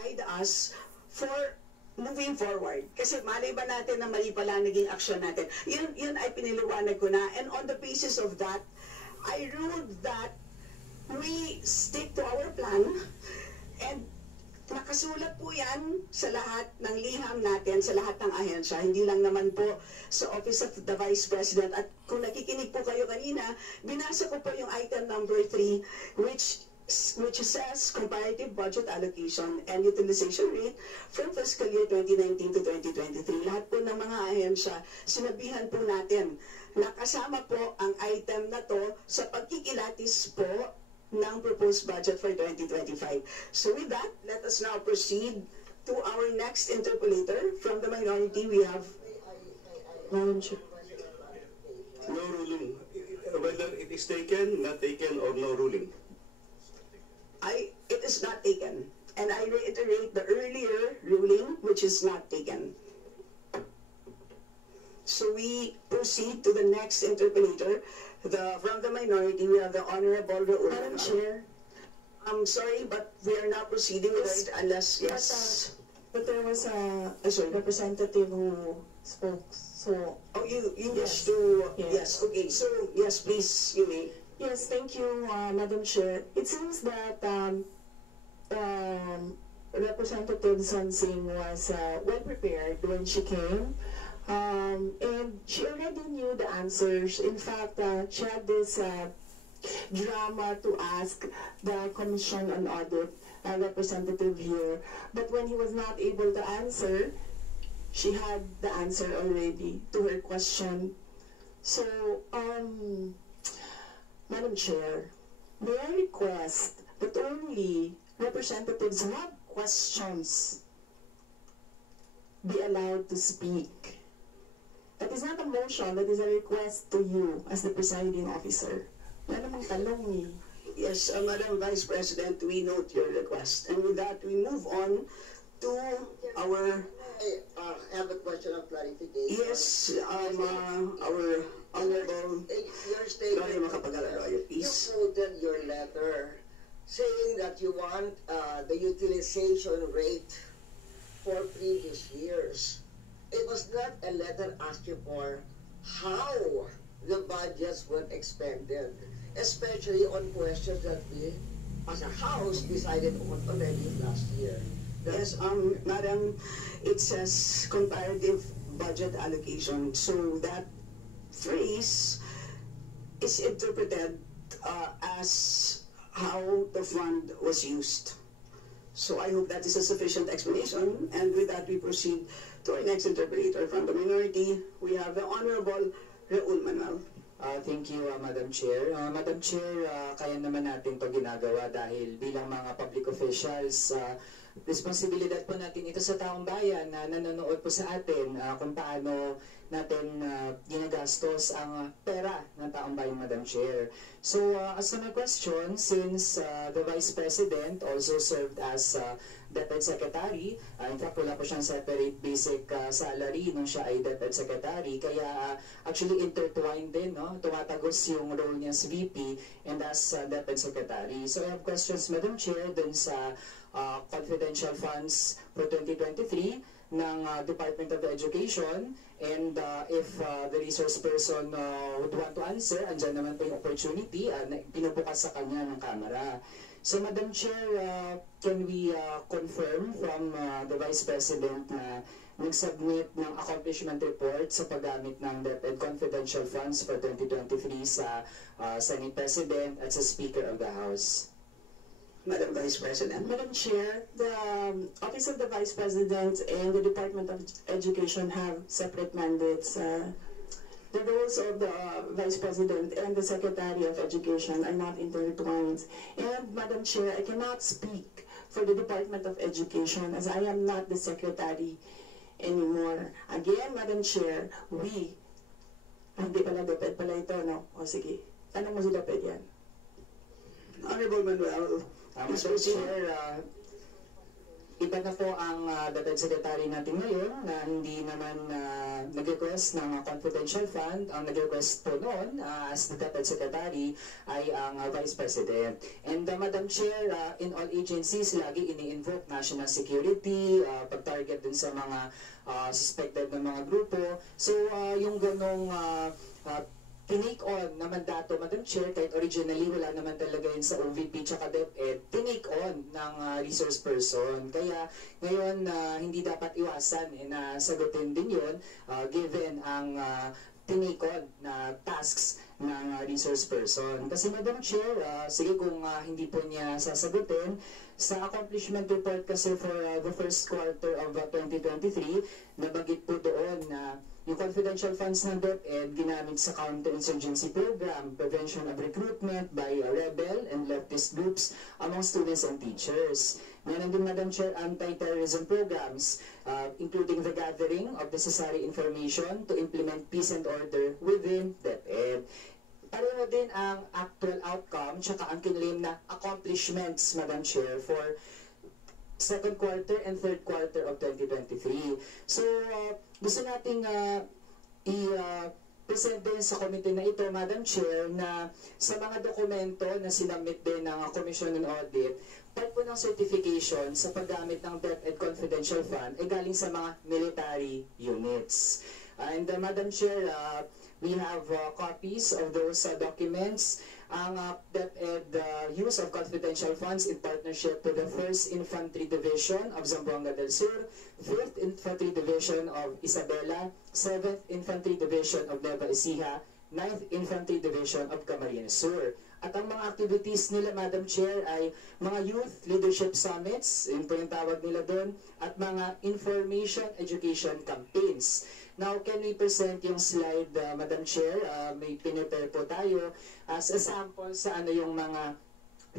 guide us for moving forward. Kasi malay ba natin na mali pala naging action natin. Yun ay piniliwanag ko na. And on the basis of that, I ruled that we stick to our plan and nakasulat po yan sa lahat ng liham natin, sa lahat ng ahensya, hindi lang naman po sa Office of the Vice President. At kung nakikinig po kayo kanina, binasa ko po yung item number 3, which says comparative budget allocation and utilization rate from fiscal year 2019 to 2023. Lahat po ng mga ahensya, sinabihan po natin na kasama po ang item na to sa pagkikilatis po ng proposed budget for 2025. So with that, let us now proceed to our next interpolator. From the minority, we have Madam Chair. No ruling. Whether it is taken, not taken, or no ruling. It is not taken. And I reiterate the earlier ruling, which is not taken. So we proceed to the next interpolator. From the minority, we have the Honorable Raul. Madam Chair. I'm sorry, but we are not proceeding with it unless, yes. But there was a representative who spoke, so... Oh, you yes. wish to... Yes. Yes, okay. So, yes, please, you may. Yes, thank you, Madam Chair. It seems that Representative Sonsing was well prepared when she came. And she already knew the answers. In fact, she had this drama to ask the Commission on Audit representative here. But when he was not able to answer, she had the answer already to her question. So, Madam Chair, may I request that only representatives who have questions be allowed to speak. That is not a motion, that is a request to you as the presiding officer. Wala namang talong eh. Yes, Madam Vice President, we note your request. And with that, we move on to our... I have a question of clarification. Yes, our Honorable... Your statement, you quoted your letter saying that you want the utilization rate for previous years. It was not a letter asking for how the budgets were expended, especially on questions that we, as a House, decided on already last year. Yes, Madam, it says comparative budget allocation. So that phrase is interpreted as how the fund was used. So I hope that is a sufficient explanation. And with that, we proceed to our next interpreter. From the minority, we have the Honorable Raul Manuel. Thank you, Madam Chair. Madam Chair, kaya naman natin ito ginagawa dahil bilang mga public officials, responsibilidad po natin ito sa taong bayan na nanonood po sa atin kung paano natin ginagastos ang pera ng taong bayan, Madam Chair. So, as to my question, since the Vice President also served as Deputy Secretary, in fact, wala po siyang separate basic salary nung siya ay Deputy Secretary, kaya actually intertwined din, no? Tumatagos yung role niya as VP and as Deputy Secretary. So, I have questions, Madam Chair, dun sa confidential funds for 2023 ng Department of Education, and if the resource person would want to answer, andyan naman po yung opportunity, pinubukas sa kanya ng camera. So, Madam Chair, can we confirm from the Vice President na nag-submit ng accomplishment report sa paggamit ng DepEd confidential funds for 2023 sa Senate President at sa Speaker of the House? Madam Vice President. Madam Chair, the Office of the Vice President and the Department of Education have separate mandates. The roles of the Vice President and the Secretary of Education are not intertwined. And Madam Chair, I cannot speak for the Department of Education as I am not the Secretary anymore. Again, Madam Chair, hindi pala DepEd pala ito, no? O sige, tanong mo si DepEd yan. Honorable Manuel, Mr. Chair, iba na po ang DepEd Secretary natin ngayon na hindi naman nag-request ng confidential fund. Ang nag-request po noon as the DepEd Secretary ay ang Vice President. And Madam Chair, in all agencies, lagi ini-invoke national security, pag-target dun sa mga suspected na mga grupo. So, yung ganong tinake on na mandato, Madam Chair, kahit originally wala naman talaga yun sa OVP tsaka DepEd, tinake on ng resource person. Kaya ngayon, hindi dapat iwasan na sagutin din yun given ang tinake on na tasks ng resource person. Kasi Madam Chair, sige kung hindi po niya sasagutin, sa accomplishment report kasi for the first quarter of 2023, nabanggit po doon na yung confidential funds ng DepEd ginamit sa counter-insurgency program, prevention of recruitment by rebel and leftist groups among students and teachers. Meron din, Madam Chair, anti-terrorism programs, including the gathering of necessary information to implement peace and order within DepEd. Pareho din ang actual outcome tsaka ang kinlaim na accomplishments, Madam Chair, for second quarter and third quarter of 2023. So, gusto nating i-present din sa committee na ito, Madam Chair, na sa mga dokumento na sinamit din ng Commission on Audit, part po ng certification sa paggamit ng DepEd Confidential Fund ay galing sa mga military units. And Madam Chair, we have copies of those documents. Ang DepEd use of confidential funds in partnership with the 1st Infantry Division of Zamboanga del Sur, 5th Infantry Division of Isabela, 7th Infantry Division of Nueva Ecija, 9th Infantry Division of Camarines Sur. At ang mga activities nila, Madam Chair, ay mga youth leadership summits, yun po yung tawag nila doon, at mga information education campaigns. Now, can we present yung slide, Madam Chair? May pinipare po tayo as a sample sa ano yung mga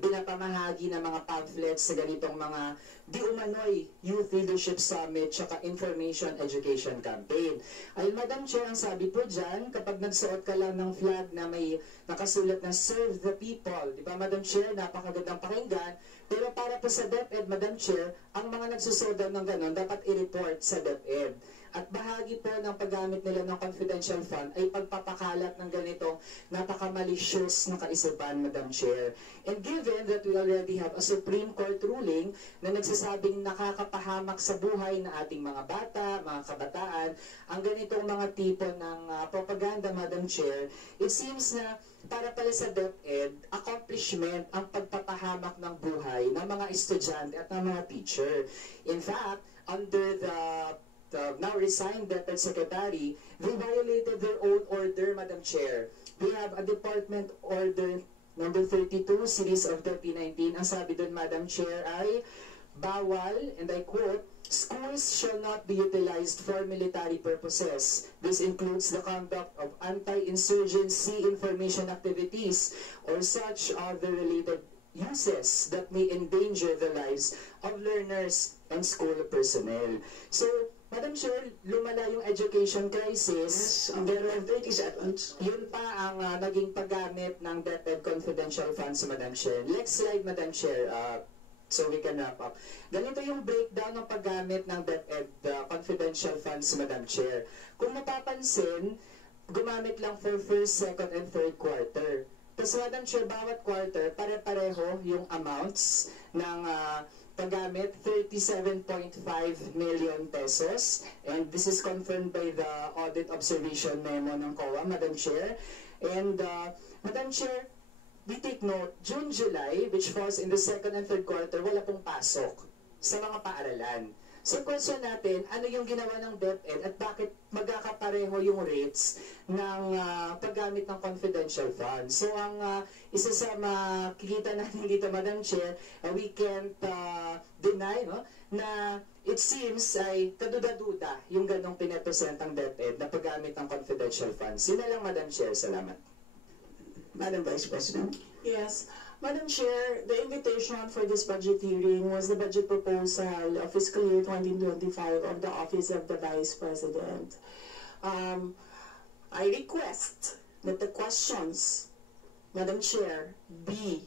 pinapamahagi ng mga pamphlets sa ganitong mga di umano'y Youth Leadership Summit tsaka Information Education Campaign. Ay, Madam Chair, ang sabi po dyan, kapag nagsuot ka lang ng flag na may nakasulat na Serve the People, di ba, Madam Chair, napakagandang pakinggan, pero para po sa DepEd, Madam Chair, ang mga nagsusuot ng ganon dapat i-report sa DepEd. At bahagi po ng paggamit nila ng confidential fund ay pagpapakalat ng ganitong napaka-malicious na kaisipan, Madam Chair. And given that we already have a Supreme Court ruling na nagsasabing nakakapahamak sa buhay ng ating mga bata, mga kabataan, ang ganitong mga tipo ng propaganda, Madam Chair, it seems na para pala sa DepEd, accomplishment ang pagpapahamak ng buhay ng mga estudyante at ng mga teacher. In fact, under the now resigned DepEd Secretary, they violated their own order, Madam Chair. We have a Department Order number 32, Series of 2019. Ang sabi doon, Madam Chair, ay bawal, and I quote, schools shall not be utilized for military purposes. This includes the conduct of anti-insurgency information activities or such other related uses that may endanger the lives of learners and school personnel. So, Madam Chair, lumala yung education crisis. There are 30 seconds. Yun pa ang naging paggamit ng DepEd confidential funds, Madam Chair. Next slide, Madam Chair, so we can wrap up. Ganito yung breakdown ng paggamit ng DepEd confidential funds, Madam Chair. Kung mapapansin, gumamit lang for first, second, and third quarter. Tapos, Madam Chair, bawat quarter, pare-pareho yung amounts ng paggamit, 37.5 million pesos. And this is confirmed by the audit observation memo ng COA, Madam Chair. And Madam Chair, we take note, June, July, which falls in the second and third quarter, wala pong pasok sa mga paaralan. So, question natin, ano yung ginawa ng DepEd at bakit magkakapareho yung rates ng paggamit ng confidential funds? So, ang isa sa makikita natin dito, Madam Chair, we can't deny na it seems ay kaduda-duda yung ganong pinapresent ng DepEd na paggamit ng confidential funds. Yun na lang, Madam Chair. Salamat. Madam Vice President. Yes. Madam Chair, the invitation for this budget hearing was the budget proposal of fiscal year 2025 of the Office of the Vice President. I request that the questions, Madam Chair, be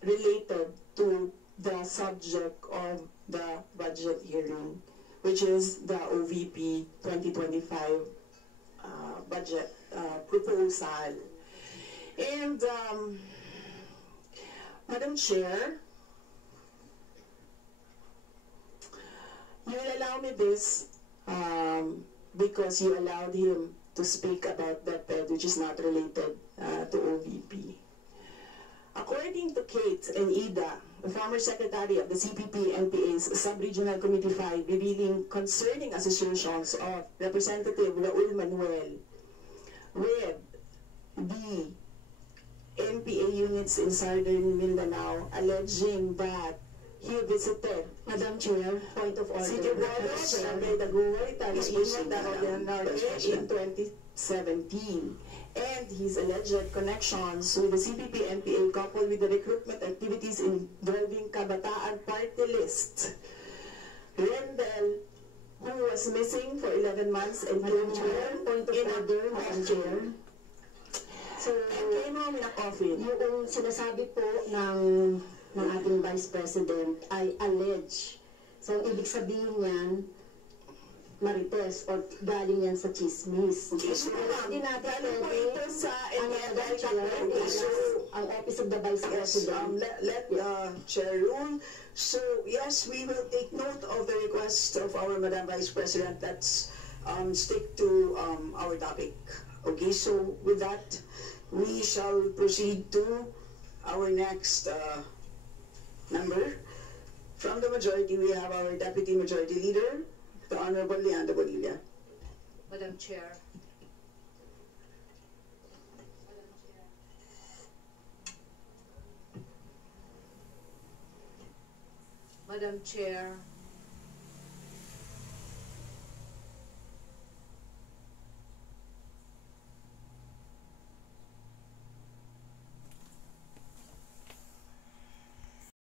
related to the subject of the budget hearing, which is the OVP 2025 budget proposal. And Madam Chair, you will allow me this because you allowed him to speak about DepEd, which is not related to OVP. According to Kate and Ida, the former secretary of the CPP-NPA's Sub-Regional Committee 5, revealing concerning associations of Representative Raul Manuel with the NPA units in Southern Mindanao, alleging that he visited Madam Chair, point of order. City Bolos, Barangay Daguay, Taliingat, Darogan Norte in 2017. And his alleged connections with the CPP-NPA coupled with the recruitment activities involving Kabataan Party List. Rendell, who was missing for 11 months and Madam Chair, point of order, Madam Chair. So, and came home in a coffin. yung sinasabi po ng ating Vice President ay allege. So, ang ibig sabihin niyan, marites o galing yan sa chismis. Hindi natin Galing po ito sa Madam Chair, ang Office of the Vice President. Let Chair rule. So, yes, we will take note of the request of our Madam Vice President. Let's stick to our topic. Okay, so with that, we shall proceed to our next member. From the majority, we have our Deputy Majority Leader, the Honorable Leandro Bonilla. Madam Chair. Madam Chair,